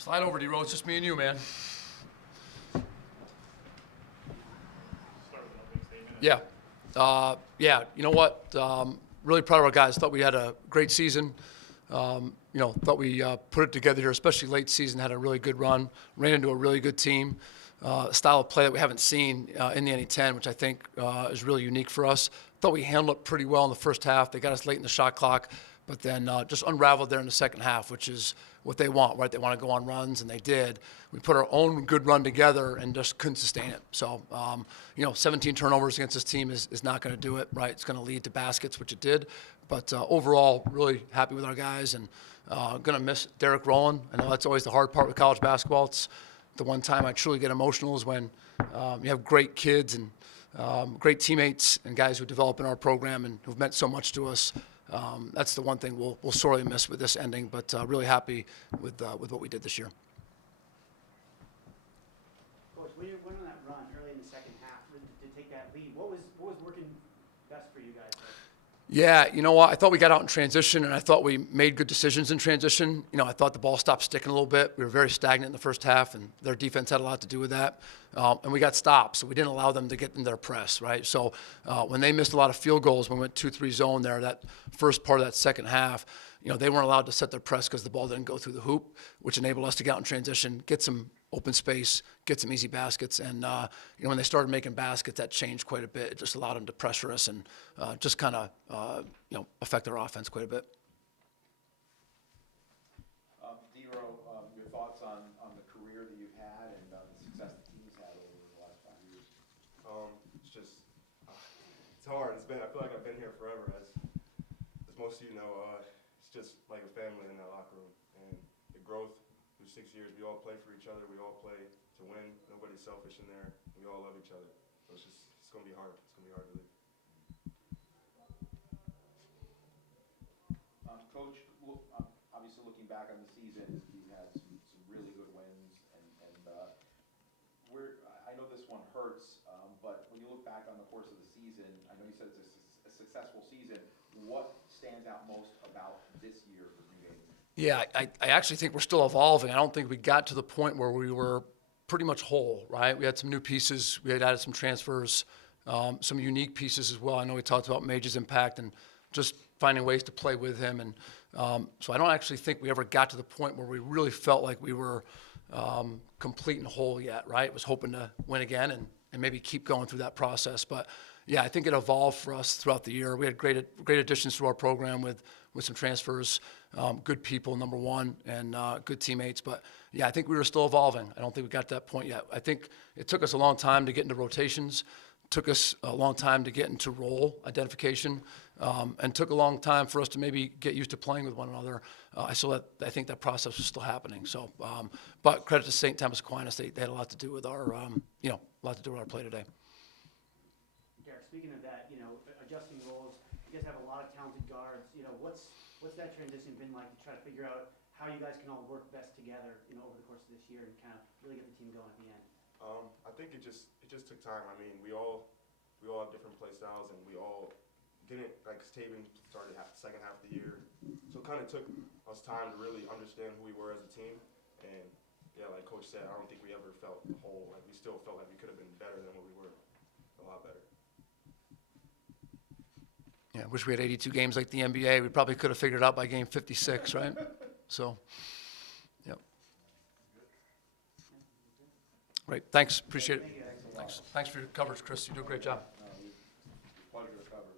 Slide over, D-Row. It's just me and you, man. Yeah. Yeah, you know what? Really proud of our guys. Thought we had a great season. Thought we put it together here, especially late season, had a really good run, ran into a really good team. A style of play that we haven't seen in the NE10, which I think is really unique for us. Thought we handled it pretty well in the first half. They got us late in the shot clock, but then just unraveled there in the second half, which is what they want, right? They want to go on runs, and they did. We put our own good run together and just couldn't sustain it. So, 17 turnovers against this team is not going to do it, right? It's going to lead to baskets, which it did. But overall, really happy with our guys, and going to miss Derek Rowland. I know that's always the hard part with college basketball. It's the one time I truly get emotional is when you have great kids and great teammates and guys who develop in our program and who've meant so much to us. That's the one thing we'll sorely miss with this ending, but really happy with what we did this year. Coach, when you went on that run early in the second half to take that lead, what was working best for you guys? Yeah, you know what? I thought we got out in transition, and I thought we made good decisions in transition. I thought the ball stopped sticking a little bit. We were very stagnant in the first half, and their defense had a lot to do with that. And we got stopped, so we didn't allow them to get in their press, right? So when they missed a lot of field goals, when we went 2-3 zone there, that first part of that second half, they weren't allowed to set their press because the ball didn't go through the hoop, which enabled us to get out in transition, get some open space, get some easy baskets. And, when they started making baskets, that changed quite a bit. It just allowed them to pressure us and just kind of, affect our offense quite a bit. D-Row, your thoughts on the career that you've had and the success the team's had over the last 5 years? It's hard. I feel like I've been here forever. As most of you know, it's just like a family in that locker room. And the growth through 6 years, we all play for each other. We all play to win. Nobody's selfish in there. We all love each other. So it's going to be hard. It's going to be hard to leave. Coach, obviously looking back on the season, you've had some really good wins, and I know this one hurts, but when you look back on the course of the season, I know you said it's a successful season. What stands out most about this year for Green Bay? Yeah, I actually think we're still evolving. I don't think we got to the point where we were pretty much whole, right? We had some new pieces. We had added some transfers, some unique pieces as well. I know we talked about Mage's impact and just finding ways to play with him. And so I don't actually think we ever got to the point where we really felt like we were complete and whole yet, right? Was hoping to win again and maybe keep going through that process. But, yeah, I think it evolved for us throughout the year. We had great additions to our program with some transfers, good people, number one, and good teammates. But, yeah, I think we were still evolving. I don't think we got to that point yet. I think it took us a long time to get into rotations, took us a long time to get into role identification, and took a long time for us to maybe get used to playing with one another. I think that process was still happening. So, but credit to St. Thomas Aquinas, they had a lot to do with our, our play today. Derek, speaking of that, adjusting roles, you guys have a lot of talented guards. What's that transition been like to try to figure out how you guys can all work best together, over the course of this year and kind of really get the team going at the end? I think it just took time. I mean, we all have different play styles, and we all didn't, like Taven started the second half of the year. So it kind of took us time to really understand who we were as a team. And, yeah, like Coach said, I don't think we ever felt whole. Like, we still felt like we could have been better than what we were, a lot better. Yeah, I wish we had 82 games like the NBA. We probably could have figured it out by game 56, right? So, yep. Great. Thanks. Appreciate it. Thanks for your coverage, Chris. You do a great job. Pleasure to cover.